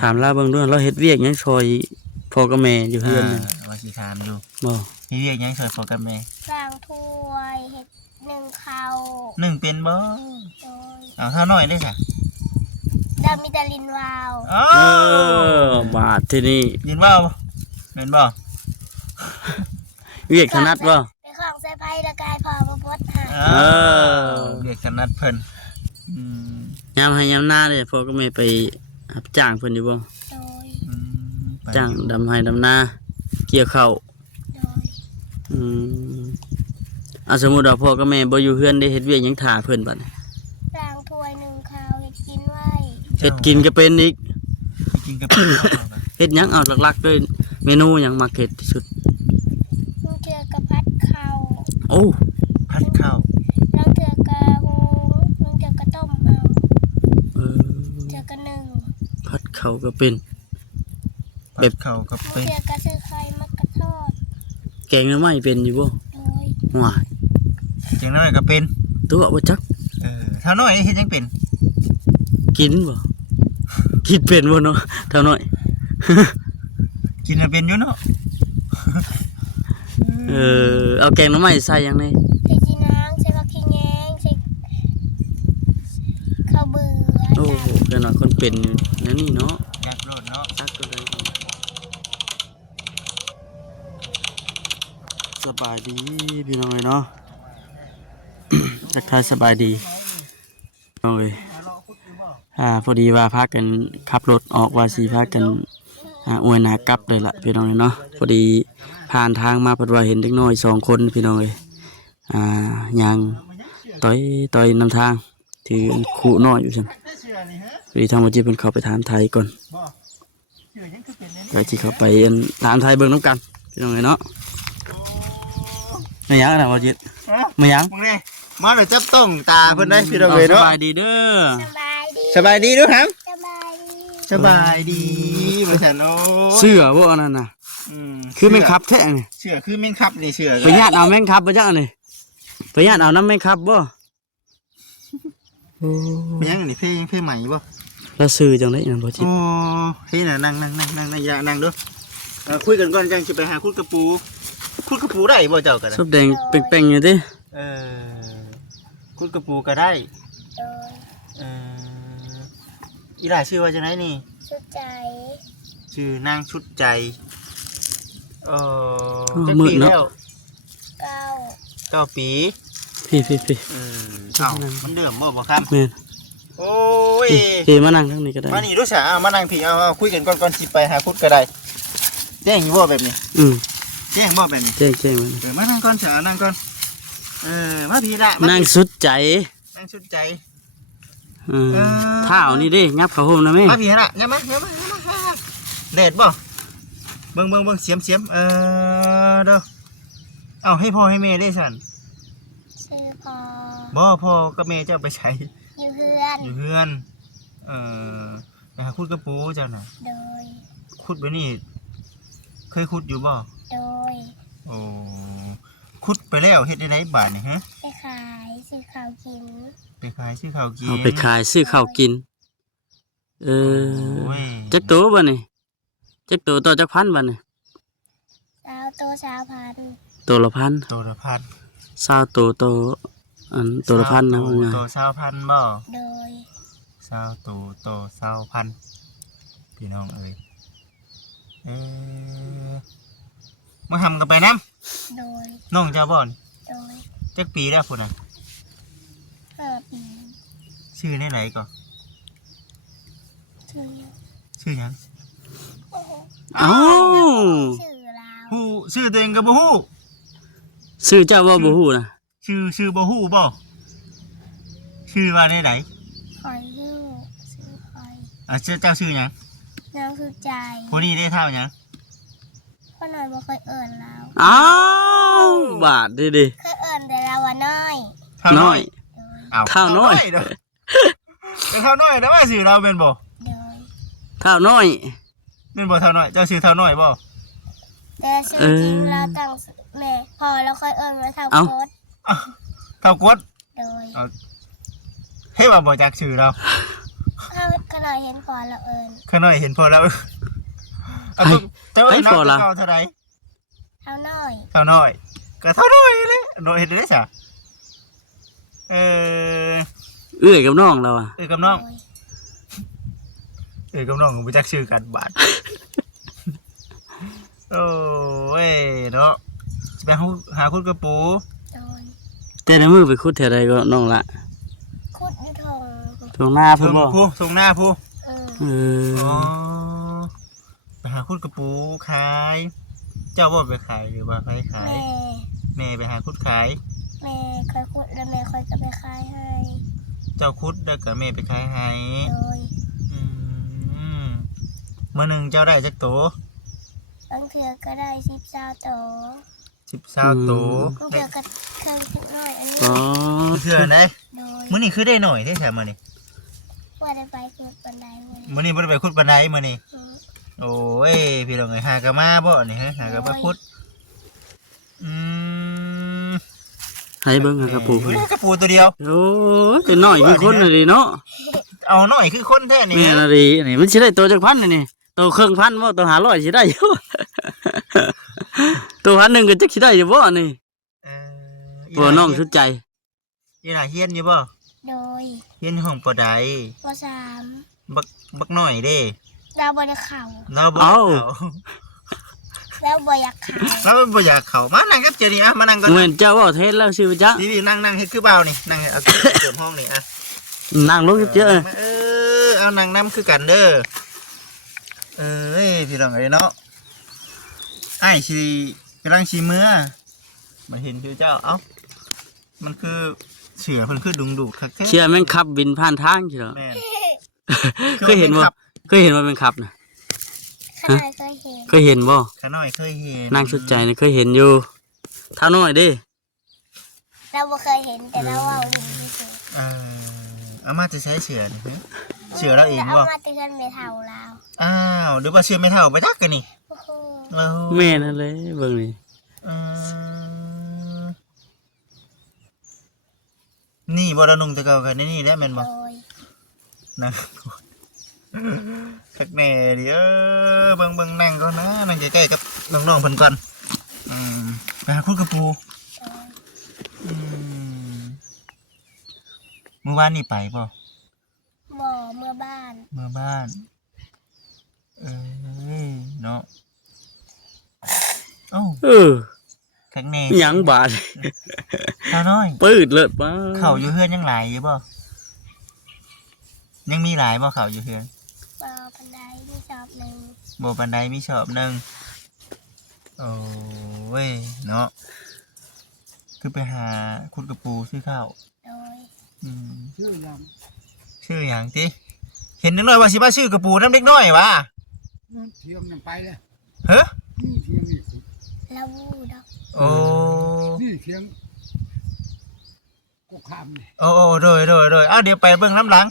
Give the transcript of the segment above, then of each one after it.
ถามลาเบิ่งด้วยเราเฮ็ดเวียกหยังซอยพ่อกับแม่อยู่เฮือนนั่น ว่าสิถามอยู่ บ่ มีเรียกยังช่วยพ่อกับแม่ ล้างถ้วยเฮ็ดหนึ่งข้าว หนึ่งเป็นบ่ โดย เอาเท่าน้อยได้จ้ะ ดามิตาลินวาว อ๋อ บาดที่นี่ ยินว่าแม่นบ่ เวียกถนัดบ่ ไปของใส่ไผ่ละกายพอมาพดหา เรียกถนัดเพิ่นอืม ยามให้ยามหน้าเด้พ่อกับแม่ไปรับจ้างเพิ่นอยู่บ่ โดย อืมไป จ้างดำให้ดำนาเกี่ยวข้าว โดย อืมสมมุติว่าพ่อกับแม่บ่อยู่เฮือนได้เฮ็ดเวียกหยังท่าเพิ่นบัดนี้ ล้างถ้วยหนึ่งข้าวเฮ็ดกินไว้ เฮ็ดกินก็เป็นอีก กินกับเป็นบ่ เฮ็ดหยังเอาหลักๆด้วยเมนูหยังมักเฮ็ดที่สุด ลูกเถือกระพัดข้าว โอ้ พัดข้าว ลูกเถือกระหุงลูกเถือกระต้มเอา เออ เถือกระหนึ่ง ผัดข้าวก็เป็น พัดข้าวกับ ลูก เป็น เถือกระซื้อไข่มักกระทอด แกงหน่อไม้เป็นอยู่บ่ โดย ว้าย จังน้อยก็เป็น ตัวบ่จัก เท่าน้อยเฮ็ดยังเป็น กินบ่กินเป็นบ่เนาะเท่าน้อย กินแล้วเป็นอยู่เนาะ เอาแกงหน่อไม้ใส่หยังไง ใส่จีนางใส่ผักขี้แยงใส่ข้าวเบื่อ โอ้โหแกน้อยคนเป็นอยู่นั่นนี่เนาะ จักโลดเนาะ ตักก็เลยสบายดีพี่น้องเอ้ยเนาะ ทักทายสบายดีน้องเอ้ยพอดีว่าพากันขับรถออกว่าสิพากันอวยหนากลับเลยล่ะพี่น้องเอ้ยเนาะพอดีผ่านทางมาเพิ่นว่าเห็นเด็กน้อย2คนพี่น้องเอ้ยย่างต่อยนำทางถือขู่น้อยอยู่ซั่นพอดีทางบ่จิเพิ่นเข้าไปถามไทยก่อนก็สิเข้าไปถามไทยเบิ่งนํกันพี่น้องเอ้ยเนาะไม่หยังน่ะบ่จิไม่หยัง มึงนี่มาเดี๋ยวจับต้องตาเพิ่นได้พี่น้อง ส เอ้ยเนาะ บายดีเด้อ สบายดี สบายดีด้วยครับ สบายดี สบายดีมาฉันโอ้ เสื้อบ่อันนั้นน่ะ คือแม่งคับแท้นี่ เสือคือแม่งคับนี่เสือ ไปญาติเอาแม่งคับบ่จักอันนี้ไปญาติเอาน้ำแม่งคับบ่ แม่งอันนี้เพลงใหม่บ่ แล้วซื้อจังได๋นั่นบ่จิ โอ้เฮ้ยน่ะนั่งอย่านั่งดูคุยกันก่อนจังสิไปหาคุดกระปูได้บ่เจ้าก็ได้ สุบแดงเป่งๆอยู่ติ คุดกระปูก็ได้ โดย อีหล่าชื่อว่าจังไดนี่ สุดใจ ชื่อนางชุดใจจักปีแล้ว เก้า 9 ปี พี่ เอ้ามันเดือมบ่ครับ แม่น โอ้ย พี่มานั่งทางนี้ก็ได้ มานี่ดูซะมานั่งพี่เอาคุยกันก่อนสิไปหาคุดก็ได้แจ้งอยู่บ่แบบนี้ อืม แจ้งบ่แบบนี้ แจ้งมัน มานั่งก่อนซะนั่งก่อนมาพี่ละ นั่งสุดใจ นั่งชุดใจ เท้านี่ดิงับเข้าห่มนะแม่ มาพี่ละอย่ามาแดดบ่เบิ่งเสียมเด้อเอาให้พ่อให้แม่ได้สั่น ชื่อพอ บ่พ่อกับแม่เจ้าไปใช้ อยู่เพื่อน อยู่เฮือนไปหาขุดกระปูเจ้าน่ะ โดย ขุดไปนี่เคยขุดอยู่บ่ โดย โอ้ขุดไปแล้วเฮ็ดได้ไหนบาดนี่ฮะ ไปขายซื้อข้าวกิน ไปขายซื้อข้าวกิน เอาไปขายซื้อข้าวกินโอ้ย จักโตบ่นี่จักโตต่อจักพันบ่นี่ สาวโตสาวพัน ตัวละพัน ตัวละพัน 20โตตัวละพันนะว่าไง ตัว20,000บ่ โดย 20,000พี่น้องเอ้ยมาทำกันไปน้ โดย ำน้องเจ้าบ่อน โดย จักปีแล้วพุ่นน่ะ 5 ปี ชื่อในไหนก่อน ชื่อ ชื่อหยัง โอ้โห เอ้า ชื่อลาว ฮู้ชื่อตัวเองก็บ่ฮู้ ซื้อเจ้าบ่บ่ฮู้นะ ชื่อบ่ฮู้บ่ชื่อว่าในไหน คอยหิ้วซื้อคอย เจ้าชื่อหยัง นางสุดใจ ผู้นี้ได้เท่าหยัง พ่อหน่อยบ่เคยเอิ้นเรา อ้าวบาทดิ เคยเอิ้นแต่เราว่าน้อย น้อย โดย อ้าว เท่าน้อย เด้อเท่าน้อยแต่ว่าชื่อเราเป็นบ่ โดย เท่าน้อย เป็นบ่เท่าน้อยเจ้าชื่อเท่าน้อยบ่ แต่ชื่อจริงเราตั้งแม่พอเราเคยเอิ้นว่าเท่า เอ้า โคตร เท่ากวด โดย เฮ้ยว่าบ่จักชื่อเรา เขา ขน่อยเห็นพอแล้วเอิญ ข้างน้อยเห็นพอแล้วเอาเจ้าเอิ้นน้องเท่าใด เท่าน้อย เท่าน้อยก็เท่าน้อยเลยน้อยเห็นได้ซะเอ้ย กับน้องเราอ่ะ กับน้องกับน้องบ่จักชื่อกันบาด โอ้ยเนาะสิไปหาคุณกระปู โดย แต่ในมือไปขุดแถวใดก็น้องละ คุดอยู่ทง ตรงหน้าเพิ่นบ่ ผู้ส่งหน้าผู้ เออ อ๋อไปหาคุณกระปูขาย เจ้าบ่ไปขายหรือว่าไปขาย แม่ไปหาคุดขาย แม่คอยคุดแล้วแม่คอยก็ไปขายให้ เจ้าคุดแล้วก็แม่ไปขายให้ โดย อืมมื้อหนึงเจ้าได้จักโต บางเถื่อก็ได้10-20โต 10-20โต บางเถื่อก็เคยคิดน้อยอันนี้ อ๋อ เทื่อได้ โดย มื้อนี้คือได้หน่อยแท้ๆมื้อนี้ ว่าได้ไปคุดบันไดเลย มื้อนี้บ่ได้ไปคุดปานใดมื้อนี้ โอ้ยพี่น้องเอ้ยหากะมาบ่นี่ฮะหากะมาคุดอืม ให้เบิ่งหากระปู เฮ้ยกระปูตัวเดียว โอ้ยเป็นน้อยคือคนน่ะดิเนาะ เอาหน่อยคือคนแท้นี่ แม่น่ะดินี่มันสิได้ตัวจักพันนี่ตัวครึ่งพันบ่ตัว500สิได้อยู่ ตัวพันหนึงก็จักสิได้อยู่บ่นี่ เออ บ่น้องสุดใจ อีหลาเฮียนอยู่บ่ โดย เฮียนห้องปอใด ป.3 บักหน่อยเด้ เราบ่ได้เข่า เราบ่ เอ้า แล้วบ่อยากเข่า เราบ่อยากเข้ามานั่งกับเจนี่อ่ะมานั่งก่อน เหมือนเจ้าเว้าเทศแล้วชื่อจ๊ะ พี่นั่งเฮ็ดคือเบานี่นั่งเอาเสริมห้องนี่อ่ะ นั่งลงเจ้า เอานั่งนํคือกันเด้อเอ้ยพี่น้องเอ้ยเนาะอ้ายสิกำลังสิมื้อมาเห็นคือเจ้าเอ้ามันคือเสือเพิ่นคือดุงดูดคักแท้ เชื่อแม่งขับบินผ่านทางใช่เหรอ แม่น เคยเห็นบ่เคยเห็นว่าเป็นขับนะ ขนาดเคยเห็น เคยเห็นบ่ ขาน้อยเคยเห็น นางสุดใจนี่เคยเห็นอยู่เท่าน้อยเด้ เราบ่เคยเห็นแต่เราเอาลิงเฉย เอามาจะใช้เสือนี่ฮะเสือเราเอง เอา บ่ มาเตือนไม่เท่าเรา อ้าวหรือว่าเสือไม่เท่าไปทักกันนี่ โอ้โห โอ้โห แม่นั่นเลยเบิ่งนี่ เออนี่บ่เรานุ่งแต่เก่ากันนี่แหละแม่น โด บ่ ย นั่งคักแน่ดิเบิ่งนั่งก่อนนะนั่งใกล้ๆกับน้องๆเพิ่นก่อนไปหาคุณกระปู โดย อืมเมื่อวานนี่ไปบ่ บ่เมื่อบ้าน เมื่อบ้าน เนาะเอ้า เออ คักแน่ หยังบาด ข้าวน้อย ปืดเลิศมา ข้าวอยู่เฮือนยังหลายอยู่บ่ยังมีหลายบ่ข้าวอยู่เฮือน บ่บันไดมีสอบหนึ่ง บ่ปานใดมีชอบหนึงโอ้ยเนาะคือไปหาคุณกระปูซื้อข้าว โดย อืม ชื่อยัง ชื่อหยังติเห็นเด็กน้อยว่าสิมาชื่อกระปูน้ำเด็กน้อยวะ นั่นเทียมนั่นไปเลย เฮ้อ นี่เทียมนี่ขุด เราวูดอก โอ้ นี่เทียมก็ข้ามนี่ โอ้โดยอ้าวเดี๋ยวไปเบิ่งน้ำหลัง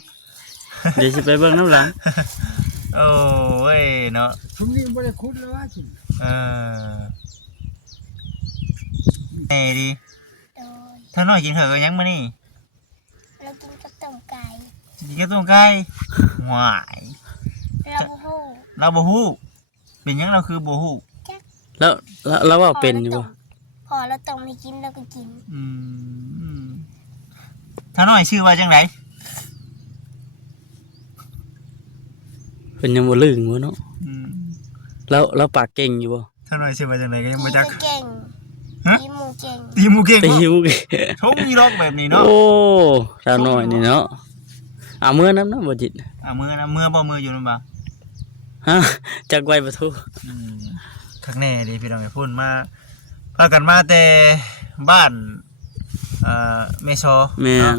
เดี๋ยวสิไปเบิ่งน้ำหลัง โอ้ยเนาะ ชุมนี้ไม่ได้ขุดเลยว่าชุม เออแน่ดี โดย ถ้าน้อยกินเถอะก็ยังมานี่ เรากินกับต้มไก่ กินกับต้มไก่หวาย เราบ่ฮู้ เราบ่ฮู้เป็นหยังเราคือบ่ฮู้ แล้วว่าเป็นอยู่บ่ พอเราต้มให้กินเราก็กิน อืมถ้าน้อยชื่อว่าจังได เพิ่นยังบ่ลึงบ่เนาะ อืม แล้วปากเก่งอยู่บ่ ถ้าน้อยชื่อว่าจังไดก็ยังบ่จัก เก่ง ฮะ ตีหมูเก่ง ตีหมูเก่ง ตี เนาะ หิว ชงมีรอกแบบนี้เนาะ โอ้เท่าน้อยนี่เนาะเอามื้อน้ำบ่จิต มือนะมือบ่มืออยู่นำบ่ ฮะจักไว้บ่ทู คักแน่ดิพี่น้องไอ้พุ่นมาพากันมาแต่บ้านเมซอ แม่น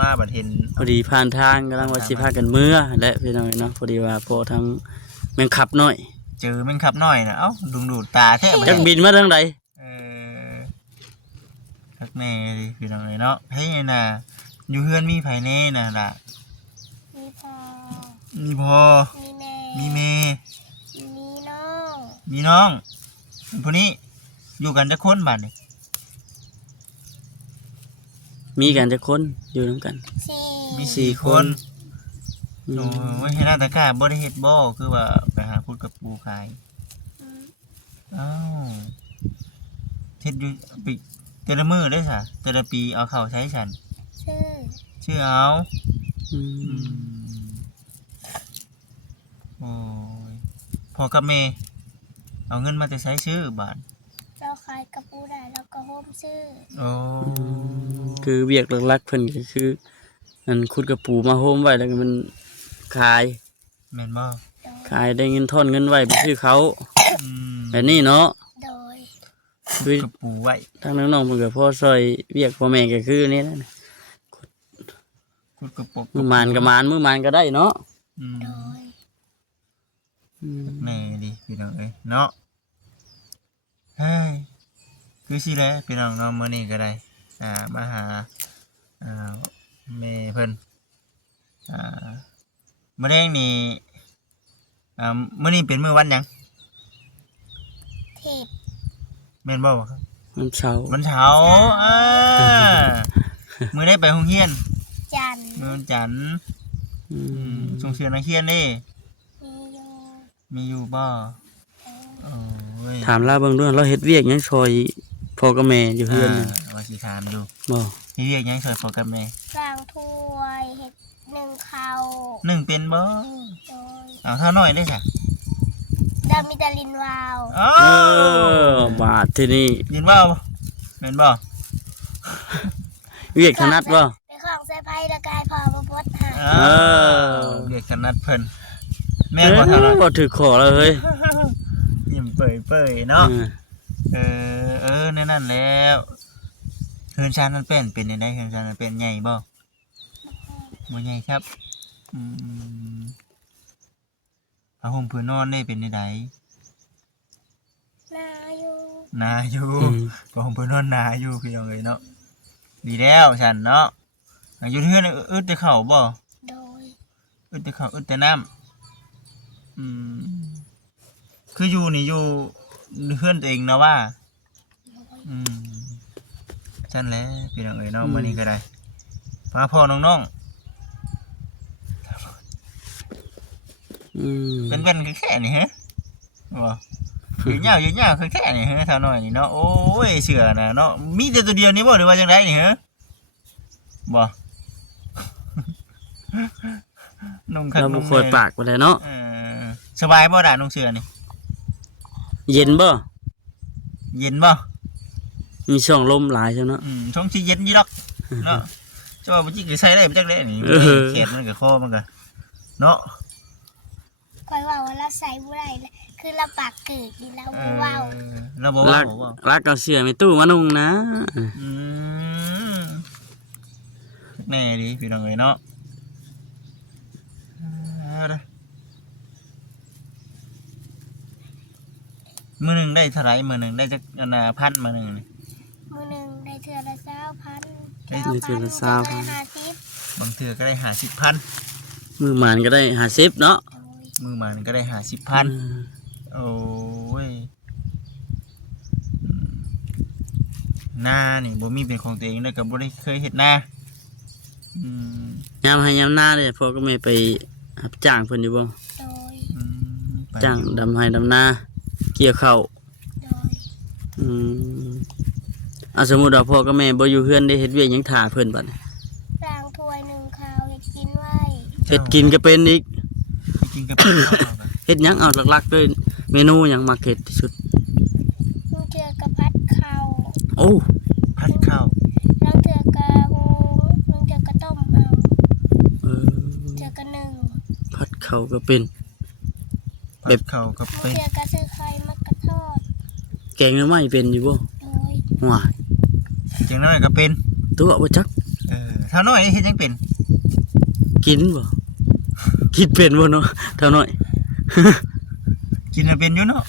มาบัดเห็น พอดีผ่านทางกำลังว่าสิพากันเมื่อและพี่น้อยเนาะพอดีว่าพอทั้งแม่งขับน้อย เจอแม่งขับน้อยนะเอ้าดุงดูดตาแท้บัด จัก นี้ บินมาทางใด เออคักแน่ดิพี่น้องเอ้ยเนาะเฮ้ยน่ะอยู่เฮือนมีไผแน่น่ะล่ะ มีพอ มีพ่อ มีแม่ มีเม มีน้อง มีน้องผู้นี้อยู่กันจักคนบัดนี้ มีกันจักคนอยู่นํกัน สี่ มี สี่ 4 ค คน น อื โอ้ ม ยเฮ็ดหน้าตะกร้าบ่ได้เฮ็ดบ่คือว่าไปหาพุดกับปูขาย อืม อ้าวเฮ็ดอยู่ปีแต่ละมื้อเด้อซะแต่ละปีเอาเข้าใช้ฉัน ชื่อ ชื่อเอา อื อื ม มโอ้ยพ่อกับแม่เอาเงินมาแต่ใช้ชื่อบาท เราขายกระปูได้แล้วก็โฮมชื่อ โอ้ คือเวียกหลักๆเพิ่นก็คืออันขุดกระปูมาโฮมไว้แล้วก็มันขาย แม่นบ่ โดย ขายได้เงินทอนเงินไว้ไปซื้อเขา อืม แบบนี้เนาะ โดย คือ กับปูไว้ ทางน้องๆเพิ่นก็พอซอยเวียกพ่อแม่ก็คือนี่นะ ขุดกับปก มื้อมานก็มานมื้อมานก็ได้เนาะ อืม โดย อืม แน่ดิพี่น้องเอ้ยเนาะเฮ้ยคือสิแหละพี่น้องเนาะมื้อนี้ก็ได้มาหาแม่เพิ่นมื้อแรงนี่มื้อนี้เป็นมื้อวันหยัง ทิพย์ แม่นบ่ครับ มันเช้า วันเสาร์มื้อได้ไปโรงเรียน จันทร์ มื้อวันจันทร์ อืม ส่งเสียนักเรียนเด้ มีอยู่ มีอยู่บ่ เออ โอ้ย ถามลาเบิ่งด้วยเราเฮ็ดเวียกหยังซอยพ่อกับแม่อยู่เฮือนน่ะ ว่าสิถามดู บ่ มีเรียกหยังช่วยพ่อกับแม่ ล้างถ้วยเห็ดหนึ่งข้าว นึ่งเป็นบ่ โดย เอาเท่าน้อยได้จ้ะ ดามิตาลินวาว อ้า เอ ว อบาดที่นี่ ยินว่าบ่แม่นบ่ เวียกถนัดบ่ เป็นของใส่ไพ่ตะกายพอมาพดหา อ้าวเรียกถนัดเพิ่นแม่นบ่เท่าน้อย บ่ถือขอแล้วเฮ้ย ยิ้มเปื่อยๆเนาะ ในนั้นแล้วเฮือนชานมันเป็นได้เฮือนชานมันเป็นใหญ่บ่บ่ใหญ่ครับผ้าห่มผืนนอนได้เป็นได้ นาอยู่ นาอยู่ อืม ผ้าห่มผืนนอนนาอยู่พี่น้องเอ้ยเนาะดีแล้วฉันเนาะอยู่เฮือนอึดแต่ข้าวบ่ โดย อึดแต่ข้าวอึดแต่น้ำคืออยู่นี่อยู่เฮือนตัวเองนะว่าฉันแหละพี่น้องเอ้ยเนาะมื้อนี้ก็ได้พาพ่อน้อง อืม ๆเป็นแค่นี้ฮะบ่ยืนยาวแค่นี้ฮะเท่าน้อยนี่เนาะโอ้ยเสือน่ะเนาะมีแต่ตัวเดียวนี่บ่หรือว่าจังไดนี่ฮะบ่ นุ่งคัก เราบ่ นุ่ง ค่อยปากไปเลยเนาะ สบายบ่ด่านุ่งเสือนี่ เย็นบ่ เย็นบ่ มีช่องลมหลายใช่เนาะ ช่องสิเย็นอยู่ดอกเนาะเจ้าว่าบ่จิกใส่ได้บ่จักได้นี่แขนมันก็คอมันก็เนาะ คอยว่าเราใส่บุไรเลยคือเราปากเกิดดีแล้วว้าว เราบ่ รั ว่าก บ่ รักเอาเสื้อไม่ตู้มานุ่งนะ แน่ดีพี่น้องเอ้ยเนาะมื้อหนึงได้เท่าไหร่มื้อหนึงได้จักพันมื้อหนึงนี่ มือหนึ่งได้เทือละ20,000 ได้ เทื่อละ 50 บางเทื่อก็ได้50,000 มือหมานก็ได้50เนาะ โดย มื้อมันก็ได้50,000โอ้ยนานี่บ่มีเป็นของตัวเองเลยก็บ่ได้เคยเฮ็ดนาย ามให้ยามหน้าเลยพ่อก็ไม่ไปรับจ้างเพิ่นอยู่บ่ โดย ไป จ้างดำให้ดำนาเกี่ยวข้าว โดย อืมเอาสมมุติว่าพ่อกับแม่บ่อยู่เฮือนได้เฮ็ดเวียกหยังท่าเพิ่นบัดนี้ ล้างถ้วยหนึ่งข้าวเห็ดกินไว้ เฮ็ดกินก็เป็นอีก ไปกินกับข้าวกัน เฮ็ดหยังเอาหลักๆด้วยเมนูหยังมักเฮ็ดที่สุด ลูกเทือกระพัดข้าว โอ้ พัดข้าว ลูกเทือกระหูลูกเทือกระต้มเอา เออ เทือกระหนึ่ง ผัดข้าวก็เป็น พัดข้าวกับ ลู ไป กเทือกระซื้อไข่มักกระทอด แกงหน่อไม้เป็นอยู่บ่ โดย ว้าย จังนั้นก็เป็น ตัวบ่จัก เท่าน้อยเฮ็ดยังเป็น กินบ่คิดเป็นบ่เนาะเท่าน้อย กินแล้วเป็นอยู่เนาะ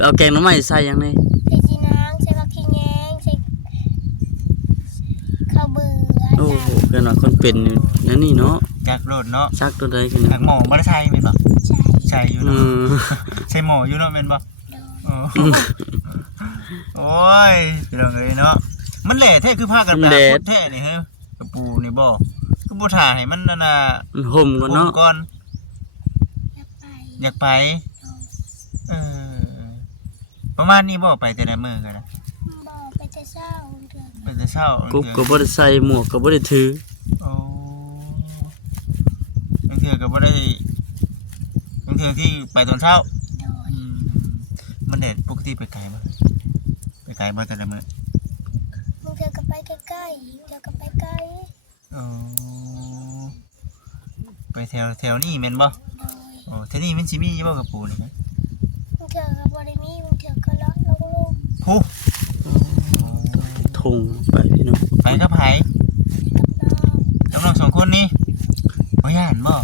เอาแกงหน่อไม้ใส่หยังไง ใส่จีนางใส่ผักขี้แยงใส่ข้าวเบื่อ โอ้โหเกินว่าคนเป็นอยู่นั่นนี่เนาะ จากโลดเนาะ ซักตัวใดคือ จากหมอบ่ได้ใช่แม่นบ่ ใช่ ใช่อยู่ อื เนาะ ม ใช่หมออยู่เนาะแม่นบ่ โดย โอ้ยพี่น้องเอ้ยเนาะมันแหล่แท้คือพากันไปหาพุดแท้นี่ฮะกระปูนี่บ่กระ คือบ่ถ่าให้มันนั่นน่ะ มันห่มก่อนเนาะ ก่อน อยากไปอยากไปเออประมาณนี้บ่ไปแต่ละมื้อก็ได้ บอกไปแต่เช้าเดือน ไปแต่เช้า กุ๊บก็บ่ได้ใส่หมวกก็บ่ได้ถือ โอ้บางเทื่อก็บ่ได้บางเทื่อที่ไปตอนเช้า โดย อืมมันแดดปกติไปไกลบ่ไปไกลบ่แต่ละมื้อ มึงเธอก็ไปใกล้ๆเธอก็ไปไกล โอ้ไปแถวนี้แม่นบ่ โดย โอ้แถวนี้มันสิมีอยู่บ่กระปูนี่ฮะ มึงเธอก็บริมีมึงเธอก็เลาะลงลูก ผู้ ทงไปพี่น้อง ไปกับไผ กับน้อง กับน้องสองคนนี่บ่ย่านบ่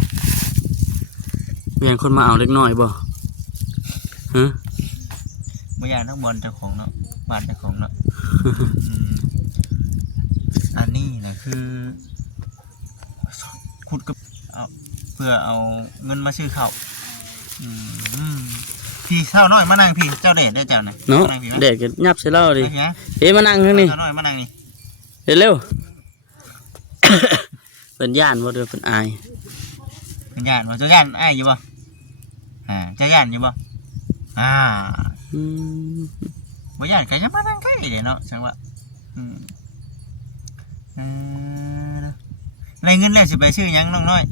แม่นคนมาเอาเล็กน้อยบ่ฮะ บ่ย่านทั้งบอลเจ้าของเนาะบ้านเจ้าของเนาะอืมอันนี้น่ะคือขุดกับเอาเพื่อเอาเงินมาซื้อข้าวอืมพี่เช้าน้อยมานั่งพี่เจ้าเด็ดได้เจ้าน่ะ เนาะ มานั่งพี่มั้ย แดดก็ยับใส่เราดิ ไปนะ เอ้มานั่งทางนี้ เช้าน้อยมานั่งนี่ เร็วๆ เป็นย่านบ่เด้อเป็นอาย เป็นย่านบ่เจ้าย่านอ้ายอยู่บ่เจ้าย่านอยู่บ่อ่า อืม บ่ย่านก็จะมานั่งใกล้เด้เนาะจังว่าอืมในเงินแล้วสิไปซื้อหยังน้องน้อย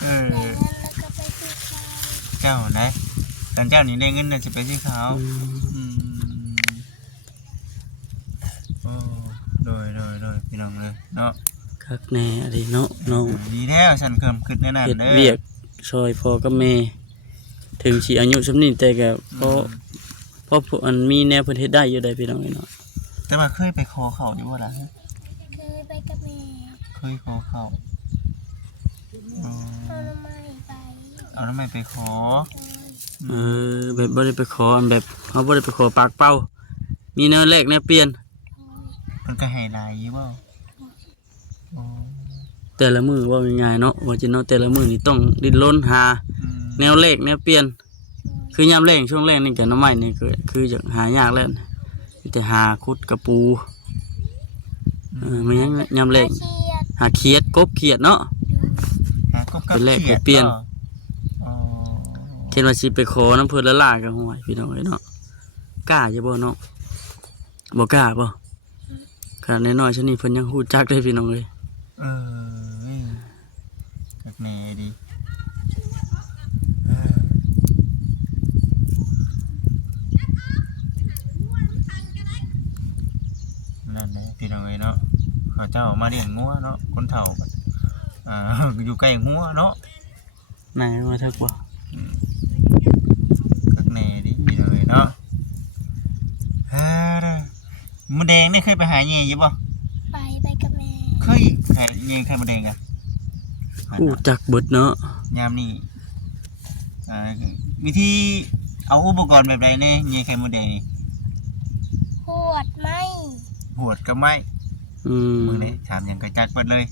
เออ แต่นั้นแล้วก็ไปซื้อข้าว เจ้าไหนตอนเจ้านี่ได้เงินแล้วสิไปซื้อข้าว อืมโอ้โดยพี่น้องเลยเนาะ คักแน่อะไรเนาะน้อง ดีแล้วฉันเคิมขึ้นแน่นอน เฮ็ด เด้อ เวียกซอยพ่อกับแม่ถึงสิอายุส่ำนี้แต่ก็เพราะอันมีแนวเพิ่นเฮ็ดได้อยู่ได้พี่น้องเนาะ แต่ว่าเคยไปขอเขาอยู่บ่ล่ะ เคยไปกับแม่ เคยขอเขาอ๋อ เอาหน่อไม้ไป เอาทำไมไปขอ โดย แบบบ่ได้ไปขออันแบบเฮาบ่ได้ไปขอปากเป้า มีแนวแลกแนวเปลี่ยน เพิ่นก็ให้หลายอยู่บ่อ๋อ แต่ละมื้อว่าง่ายๆเนาะว่าจะเนาะแต่ละมื้อนี่ต้องดิ้นรนหา อืม แนวแลกแนวเปลี่ยน คือยามแรงช่วงแรกนี่ก็หน้ำไม้นี่ก็คือจะหายากแล้วนะมีแต่หาคุดกระปูมันยังยามแรง เครียด หาเขียดกบเขียดเนาะ หากบกับ เป็นแลก ขียด เปลี่ยน บ่อ๋อ เช่นว่าสิไปขอน้ำเพิ่นละลากับห่วยพี่น้องเอ้ยเนาะกล้าจะบ่เนาะบ่กล้าบ่ขนาดน้อยๆชนี้เพิ่นยังฮู้จักเลยพี่น้องเอ้ย เออจักแน่ดีนั่นแหละพี่น้องเอ้ยเนาะเขาเจ้ามาเลี้ยงงัวเนาะคนเฒ่าอ่า อยู่ใกล้งัวเนาะ นายมาทึกบ่ กักแน่ดิพี่น้องเอ้ยเนาะฮ่าเด้อมดแดงนี่เคยไปหาแย่อยู่บ่ ไปกับแม่ เคยหาแย่ไข่มดแดงอ่ะ ฮู้จักเบิดเนาะ ยามนี้อ่าวิธีเอาอุปกรณ์แบบใดแน่แย่ไข่มดแดงนี่ หวดไหม หวดก็ไม่ อืม มือนี้ถามหยังก็จักเบิดเลย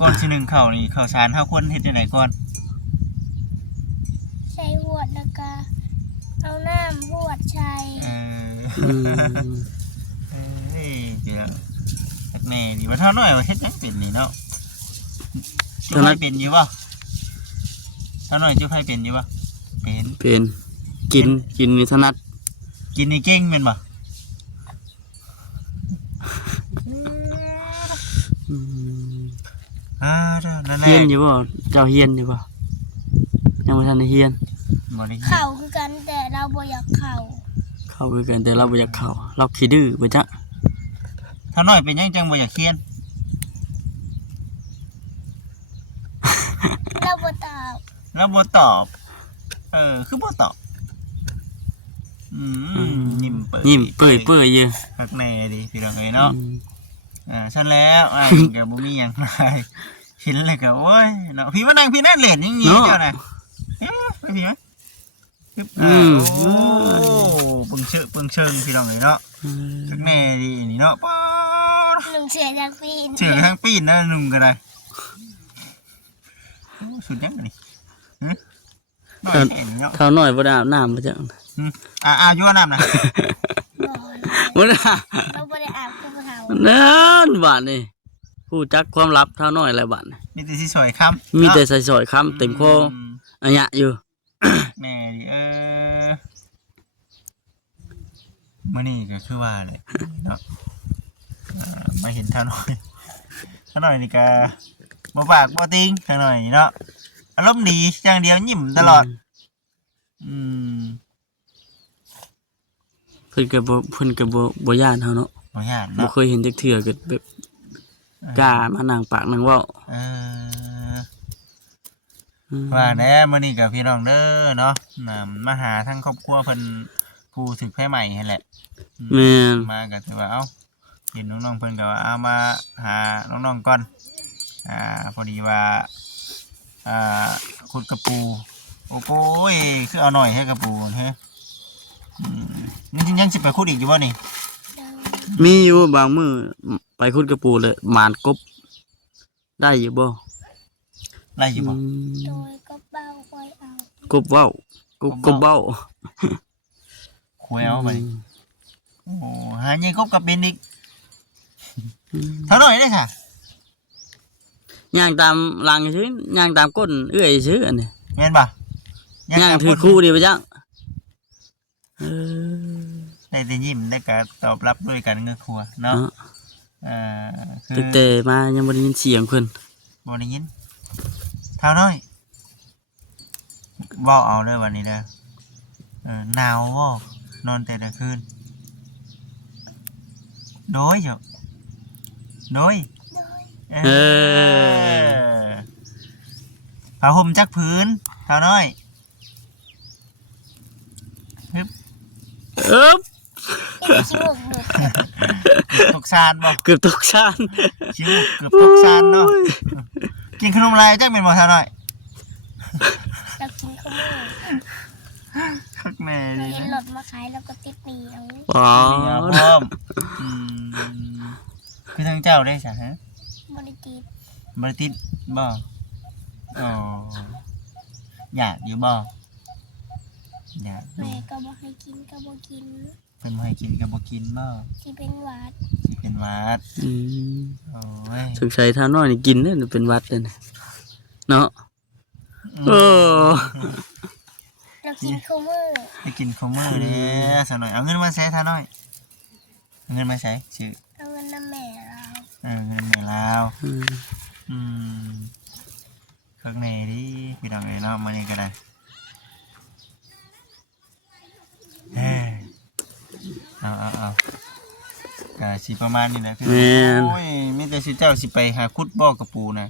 ก่อนสิหนึ่งข้าวนี่ข้าวสารเฮาควรเฮ็ดจังไดก่อน ใช้หวดแล้วก็เอาน้ำหวดใช้ อืม เอ้ยเดี๋ยวจักแน่นี่ว่าเท่าน้อยว่าเฮ็ดหยังเป็นนี่เนาะจุไผเป็นอยู่บ่เท่าน้อยจุไผเป็นอยู่บ่เป็น เป็นกินนี่ถนัด กินนี่เก่งแม่นบ่ อืม นั่นแหละ เฮียนอยู่บ่เจ้าเฮียนอยู่บ่ยังบ่ทันได้เฮียน บ่ได้ เข่าคือกันแต่เราบ่อยากเข่า เข้าไปกันแต่เราบ่อยากเข้าเราขี้ดื้อบ่จ๊ะ เท่าน้อยเป็นหยังจังบ่อยากเรียน เราบ่ตอบ แล้วบ่ตอบ คือบ่ตอบยิ้มเปิด ยิ้มเปื่อยๆอยู่ คักแน่ดิพี่น้องเอ้ยเนาะ ซั่นแล้วก็บ่มีหยังหลายเห็นแล้วก็โอ้ยเนาะพี่มานั่งพี่นั่นเล่นอย่างงี้เจ้าน่ะไปพี่มั้ยโอ้ปึงเชิงพี่น้องเอ้ยเนาะคักแน่ดินี่เนาะป๊าด หนึ่งเสียจากปีน เชื่อทั้งปีนนะนุ่มก็ได้สุดยังนี่น้อยแค่นี้เนาะ ข้าวน้อยบ่ได้อาบน้ำบ่จ๊ะ อาบอยู่น้ำนะ บ่ มันน่ะ เราบ่ได้อาบกับเขา นั่นบ้านนี่ผู้จักความลับเท่าน้อยแล้วบ้านนี่ มีแต่สิสวยคำ มีแต่ใส่ซอยคำเต็มคออันยะอยู่ แม่ดิมื่อนี้ก็คือว่าเลยเนาะมาเห็นเท่าน้อยนี่ก็บ่ปากบ่ติงเท่าน้อยเนาะอารมณ์ดีอย่างเดียวยิ้มตลอดอืม เพิ่นก็บ่ย่านเฮาเนาะ บ่ย่าน บ่ เนาะ เคยเห็นจักเทื่อก็แบบกล้ามานั่งปากนั่งเว้า เออว่าแน่มื่อนี้กับพี่น้องเด้อเนาะมาหาทั้งครอบครัวเพิ่นผู้ถึกไผใหม่นั่นแหละ แม่น มาก็ถือว่าเอ้าเห็นน้องๆเพิ่นก็ว่าเอามาหาน้องๆก่อนพอดีว่าขุดกระปูโอ้โหยคือเอาหน่อยให้กระปูเฮ้ยนี่ยังสิไปขุดอีกอยู่บ่นี่ มีอยู่บางมื้อไปคุดกระปูเลยหมานกบได้อยู่บ่ ไล่อยู่บ่ โดยก็เบ้าคอยเอา กบเว้ากบเว้า คุยเอาไปโอ้หายิงกบกับเป็นอีกเท่าหน่อยได้ค่ะ ย่างตามหลังซื่อย่างตามก้นเอื้อยซื่ออันนี้ แม่นบ่ ย่างถือคู่ดีบ่จังเออ ได้แต่ยิ้มได้ก็ตอบรับด้วยกันเงือกครัวเนาะ เนาะ คือ ตึกแต่มายังบ่ได้ยินเสียงเพิ่น บ่ได้ยินเท่าน้อยบ่เอาเลยวันนี้เด้อหนาวบ่นอนแต่ละคืนโดยเจ้าโดย เออ ผ้าห่มจักผืนเท่าน้อย อึ๊บ ชิมุกหลุด ตกซานบ่ เกือบตกชาน ชิวเกือบตกซานเนาะกินขนมอะไรจักเป็นบ่เท่าน้อย เรากินข้าวมือ คักแม่ เรา ดี เห็น นะ รถมาขายเราก็ติดหนีเอา อ๋อ มีอาพร้อมคือทางเจ้าได้จ้ะฮะ บริติด บริติดบ่อ๋ออยากอยู่บ่อยากอยู่ แม่ก็บอกให้กินก็บอกกิน เพิ่นบ่ให้กินก็บ่กินบ่ ที่เป็นหวัด สิเป็นหวัด อืม โอ้ย สงสัยท่าน้อยนี่กินเนี่ยเป็นหวัดเลยนะเนาะเออ เรากินข้าวมือ ให้กินของมื้อเด้อซะหน่อยเอาเงินมาใช้ท่าน้อยเอาเงินมาใช้ชื่อ เอาเงินน้ำแม่เรา เงินแม่ลาว อืม อืมข้างในดิพี่น้องเอ้ยเนาะมื้อนี้ก็ได้เอ้ยเอาก็สิประมาณนี้แหละคือ แม่น โอ้ยมีแต่สิเจ้าสิไปหาขุดบ่อกระปูนะ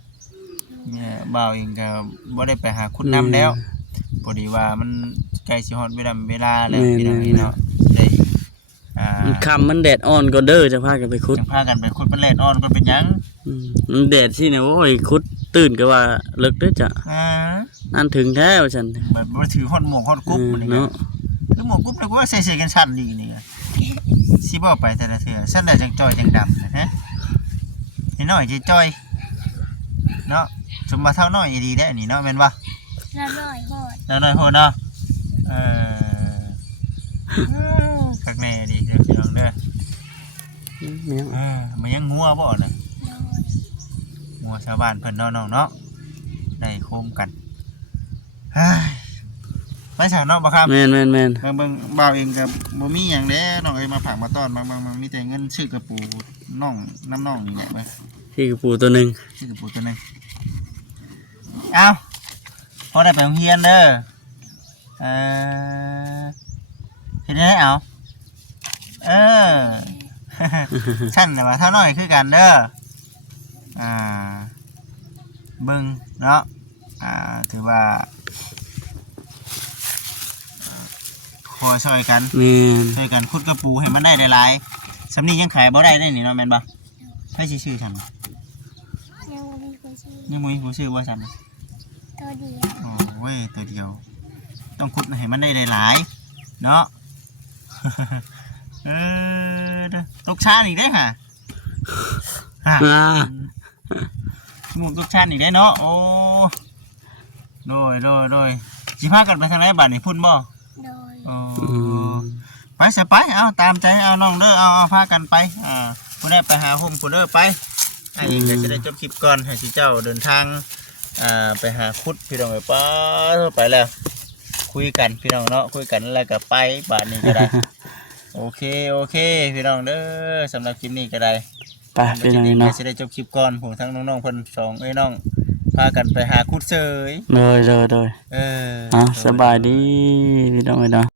เนี่ยบ่าวเองก็บ่ได้ไปหาขุดน้ำแล้วพอดีว่ามันใกล้สิฮอดเวลาแล้วพี่น้องเอ้ยเนาะได้มันคำมันแดดอ่อนก็เด้อจะพากันไปคุด จังพากันไปขุดมันแล่นอ่อนก็เป็นหยัง มันแดดที่เนี่ยโอ้ยคุดตื่นก็ว่าเลิกเด้อจ้ะ อ่า นั่นถึงแท้ว่าฉัน แบบบ่ถือฮอดหมวกฮอดกุ๊บนี่ เนาะ คือหมวกกุ๊บนี่ก็ว่าใส่ๆกันสั่นดีนี่สิบ่ไปแต่ละเทื่อสั่นได้จังจ้อยจังดำนะฮะนิดหน่อยสิจ้อยเนาะสมมาเท่าน้อยดีได้นี่เนาะแม่นบ่ เราหน่อยโหด แล้วหน่อยโหเนาะคักแน่ดีเด้อพี่น้องเด้อ เนี่ย มันยังงัวบ่น่ะ โดย งัวชาวบ้านเพิ่นเนาะน้องเนาะได้โคมกันเฮ้ยไปสาวเนาะบ่ครับ แม่น เบิ่งบ่าวเองก็บ่มีหยังเด้น้องเอ้ยมาฝากมาต้อนบางมีแต่เงินซื้อกระปูน้องน้ำน้องนี่แหละเว้ย ที่กระปูตัวหนึ่ง ซื้อกระปูตัวนึงเอ้าพอได้ไปโรงเรียนเด้อเฮ็ดได้เอาชั้นน่ะว่าเท่าน้อยคือกันเด้อเบิ่งเนาะถือว่าคอยช่วยกัน แม่น ช่วยกันขุดกระปูให้มันได้หลายๆสำนี้ยังขายบ่ได้ได้นี่เนาะแม่นบ่ให้ชื่อฉัน ยังบ่มีคนซื้อ ยังบ่มีผู้ชื่อว่าฉัน ตัวเดียว โอ้ยตัวเดียว ต้องขุดให้มันได้หลายๆเนาะ เด้อตกชานอีกได้อฮะ อ่า หมูตกชานอีกได้อเนาะโอ้โดยสิพากันไปทางไหนบัดนี้พุ่นบ่ โดย อ๋อ อืม ไปสิไปเอาตามใจเอาน้องเด้อเอาพากันไปผู้ใดไปหาโฮมผู้เด้อไปเองก็จะได้จบคลิปก่อนให้สิเจ้าเดินทางไปหาคุดพี่น้องไปไปแล้วคุยกันพี่น้องเนาะคุยกันแล้วก็ไปบาดนี้ก็ได้ โอเคพี่น้องเด้อสำหรับคลิปนี้ก็ได้ ไปพี่น้องเนาะ จะได้จบคลิปก่อนผมทั้งน้องๆเพิ่นสองน้องพากันไปหาคุดเสย เลย เออ สบายดีพี่น้องเนาะ